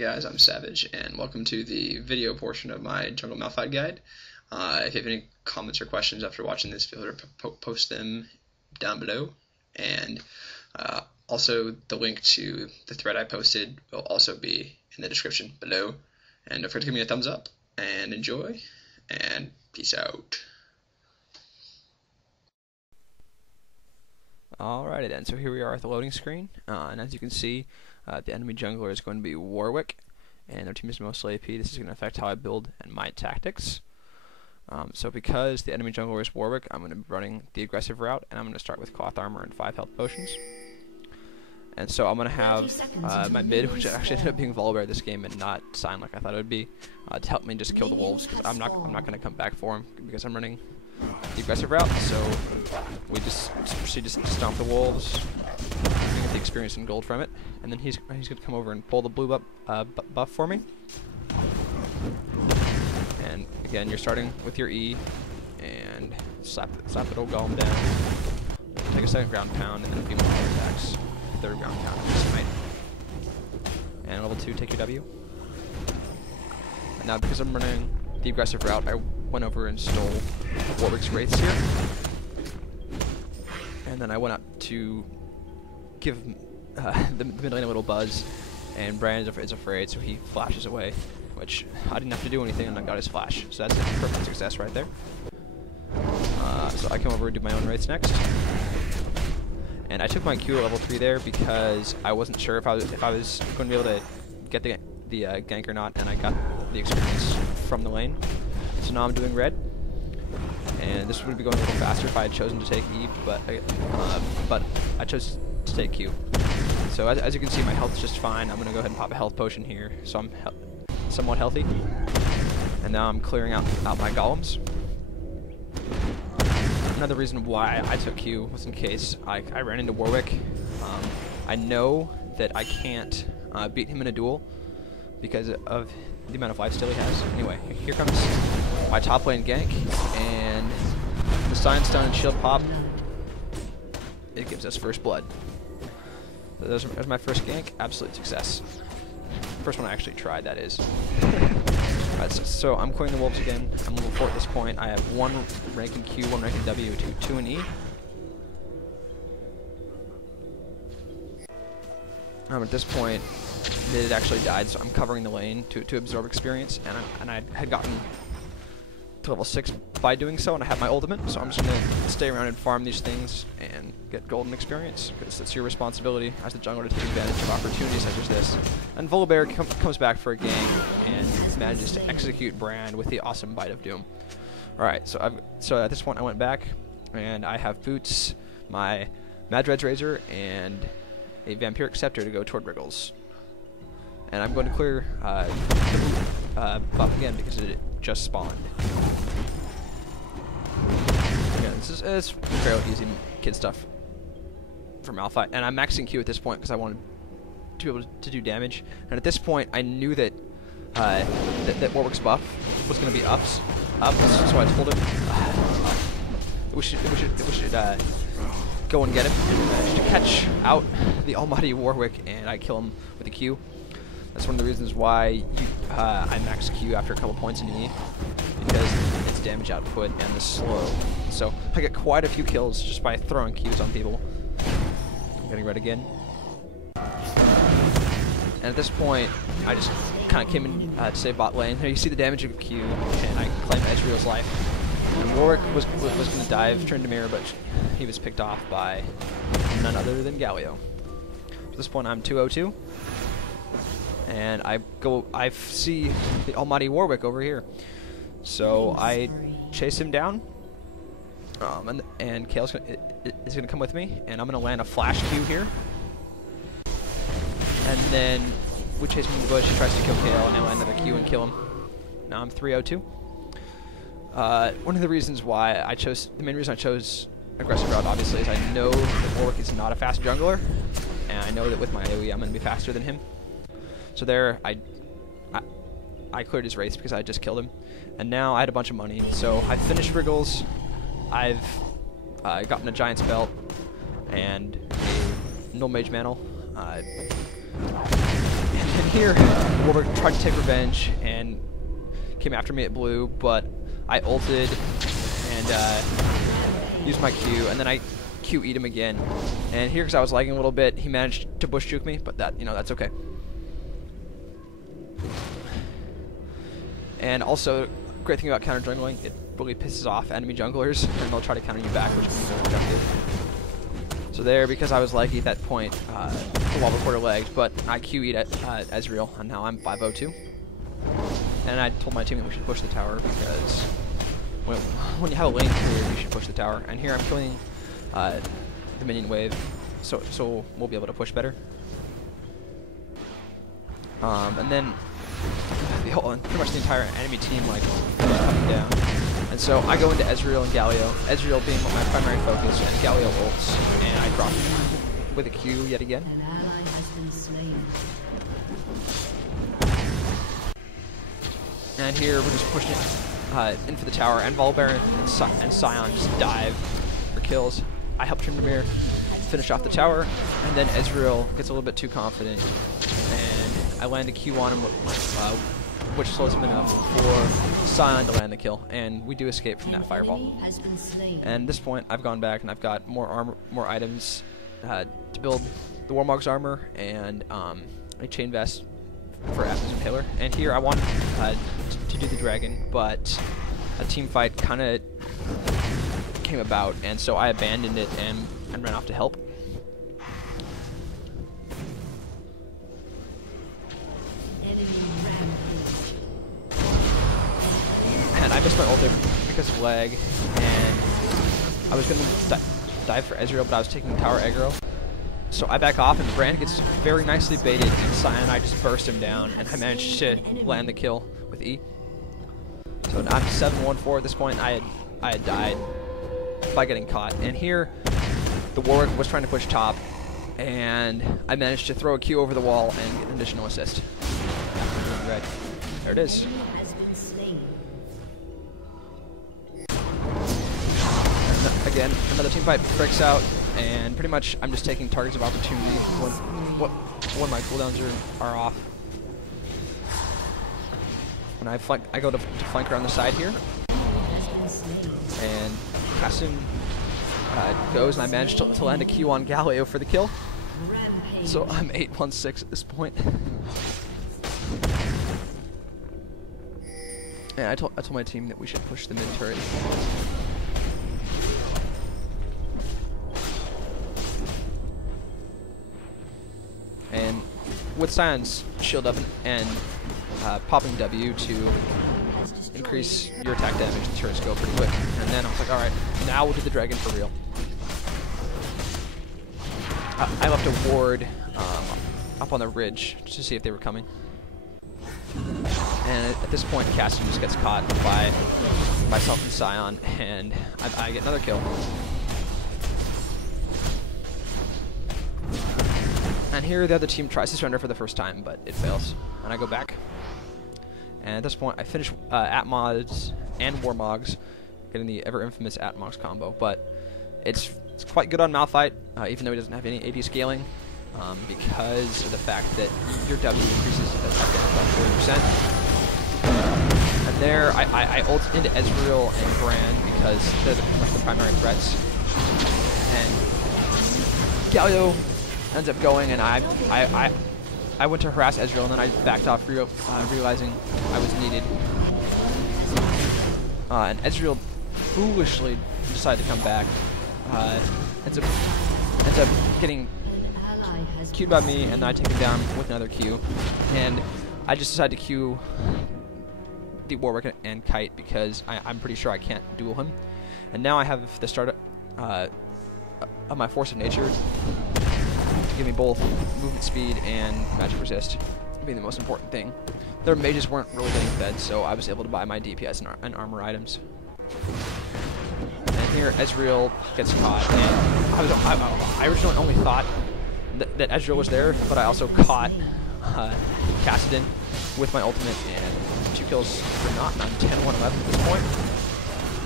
Guys, I'm Savage, and welcome to the video portion of my Jungle Malphite guide. If you have any comments or questions after watching this, feel free to post them down below. And also, the link to the thread I posted will also be in the description below. And don't forget to give me a thumbs up, and enjoy, and peace out. Alrighty then, so here we are at the loading screen, and as you can see, the enemy jungler is going to be Warwick, and their team is mostly AP. This is going to affect how I build and my tactics. So because the enemy jungler is Warwick, I'm going to be running the aggressive route, and I'm going to start with cloth armor and 5 health potions. And so I'm going to have my mid, which actually ended up being Volibear this game and not Sign like I thought it would be, to help me just kill the wolves, because I'm not going to come back for him because I'm running the aggressive route. So we just proceed to stomp the wolves, get the experience and gold from it, and then he's going to come over and pull the blue buff for me. And again, you're starting with your E and slap the old golem down. Take a second ground pound and then a few more attacks. Third ground pound with smite. And level 2, take your W. And now because I'm running the aggressive route, I went over and stole Warwick's Wraiths here. And then I went out to give the mid lane a little buzz, and Brand is afraid, so he flashes away, which I didn't have to do anything, and I got his flash. So that's a perfect success right there. So I come over and do my own Wraiths next. And I took my Q at level 3 there because I wasn't sure if I was going to be able to get the gank or not, and I got the experience from the lane. So now I'm doing red, and this would be going a little faster if I had chosen to take E, but I chose to take Q. So as you can see, my health is just fine. I'm going to go ahead and pop a health potion here, so I'm somewhat healthy. And now I'm clearing out my golems. Another reason why I took Q was in case I ran into Warwick. I know that I can't beat him in a duel because of the amount of lifesteal he has. Anyway, here comes my top lane gank, and the Science Stone and Shield pop. It gives us first blood. So there's my first gank, absolute success. First one I actually tried, that is. Alright, so I'm clearing the wolves again. I'm level 4 at this point. I have 1 rank in Q, 1 rank in W, 2 in E. At this point, mid actually died, so I'm covering the lane to absorb experience, and I had gotten to level 6 by doing so, and I have my ultimate, so I'm just going to stay around and farm these things and get golden experience, because it's your responsibility as the jungler to take advantage of opportunities such as this. And Volibear comes back for a gank and manages to execute Brand with the awesome Bite of Doom. Alright, so at this point I went back, and I have boots, my Madred's Razor, and a Vampiric Scepter to go toward Wriggles. And I'm going to clear the buff again because it just spawned. Yeah, this is fairly easy kid stuff for Malphite, and I'm maxing Q at this point because I wanted to be able to do damage. And at this point, I knew that that Warwick's buff was going to be up, so I told him we should go and get him to catch out the almighty Warwick, and I kill him with a Q. That's one of the reasons why I max Q after a couple points in E, because it's damage output and the slow. So I get quite a few kills just by throwing Qs on people. I'm getting red again. And at this point, I just kind of came in to save bot lane. Here you see the damage of Q, and I claim Ezreal's life. And Warwick was going to dive, turn to mirror, but he was picked off by none other than Galio. At this point, I'm 2-0-2. And I see the almighty Warwick over here. So I chase him down, and Kale's is going to come with me, and I'm going to land a flash Q here. And then we chase him in the bush, he tries to kill Kale, and I land another Q and kill him. Now I'm 3-0-2. One of the reasons why the main reason I chose aggressive route, obviously, is I know that Warwick is not a fast jungler, and I know that with my AoE I'm going to be faster than him. So there, I cleared his race because I just killed him, and now I had a bunch of money. So I finished Wriggles, I've gotten a Giant's Belt, and a Null Mage Mantle, And here, Warwick tried to take revenge and came after me at blue, but I ulted and used my Q, and then I Q-E'd him again. And here, because I was lagging a little bit, he managed to bush juke me, but that, that's okay. And also, great thing about counter jungling, it really pisses off enemy junglers, and they'll try to counter you back, which is very productive. So there, because I was laggy at that point, the wall recorder lagged, but I Q-E'd at Ezreal, and now I'm 5-0-2. And I told my team that we should push the tower, because when you have a lane clear, you should push the tower. And here I'm killing the minion wave, so we'll be able to push better. And then pretty much the entire enemy team like coming down. And so I go into Ezreal and Galio, Ezreal being my primary focus, and Galio ults, and I drop with a Q yet again. An ally has been slain. And here we're just pushing in for the tower, and Volibear and Sion just dive for kills. I help Tryndamere finish off the tower, and then Ezreal gets a little bit too confident, and I land a Q on him, which slows him enough for Sion to land the kill, and we do escape from that fireball. And at this point, I've gone back and I've got more armor, more items to build the Warmog's armor, and a chain vest for Athens Impaler. And here I want to do the dragon, but a team fight kind of came about, and so I abandoned it and ran off to help. And I missed my ult there because of lag, and I was going to dive for Ezreal, but I was taking tower aggro. So I back off, and Brand gets very nicely baited, and Sion and I just burst him down, and I managed to land the kill with E. So I'm 7-1-4 at this point. I had died by getting caught. And here, the Warwick was trying to push top, and I managed to throw a Q over the wall and get an additional assist. Right. There it is. Again, another team fight breaks out, and pretty much I'm just taking targets of opportunity when my cooldowns are off. When I go to flank around the side here, and Cassin goes, and I managed to land a Q on Galio for the kill. So I'm 8-1-6 at this point. And I told my team that we should push the mid turret. And with Sion's shield up and popping W to increase your attack damage, the turrets go pretty quick. And then I was like, alright, now we'll do the dragon for real. I left a ward up on the ridge to see if they were coming. And at this point, Cassie just gets caught by myself and Sion, and I get another kill. And here the other team tries to surrender for the first time, but it fails. And I go back. And at this point, I finish Atmods and Warmogs, getting the ever-infamous Atmogs combo. But it's quite good on Malphite, even though he doesn't have any AD scaling, because of the fact that your W increases attack damage by 40%. And there, I ult into Ezreal and Brand because they're the primary threats. And Galio ends up going, and I went to harass Ezreal, and then I backed off, realizing I was needed. And Ezreal foolishly decided to come back. Ends up getting Q'd by me, and then I take him down with another Q. And I just decided to Q the Warwick and Kite because I'm pretty sure I can't duel him. And now I have the start of my Force of Nature to give me both movement speed and magic resist, being the most important thing. Their mages weren't really getting fed, so I was able to buy my DPS and armor items. And here Ezreal gets caught, and I originally only thought that Ezreal was there, but I also caught Kassadin with my ultimate, and 2 kills for naught, and I'm 10-1-11 at this point.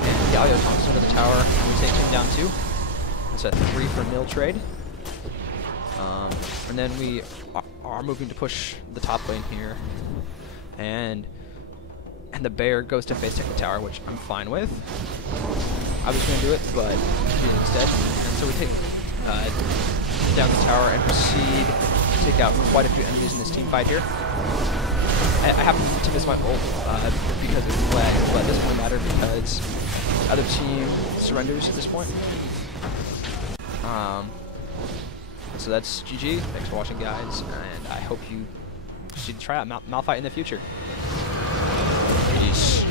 And Galio tosses into the tower, and we take him down 2. It's a 3-for-0 trade. And then we are moving to push the top lane here, and the bear goes to face take the tower, which I'm fine with. I was going to do it, but he did instead. And so we take down the tower and proceed to take out quite a few enemies in this team fight here. I happen to miss my ult because of lag, but it doesn't really matter because the other team surrenders at this point. So that's GG. Thanks for watching, guys, and I hope you should try out Malphite in the future. Peace.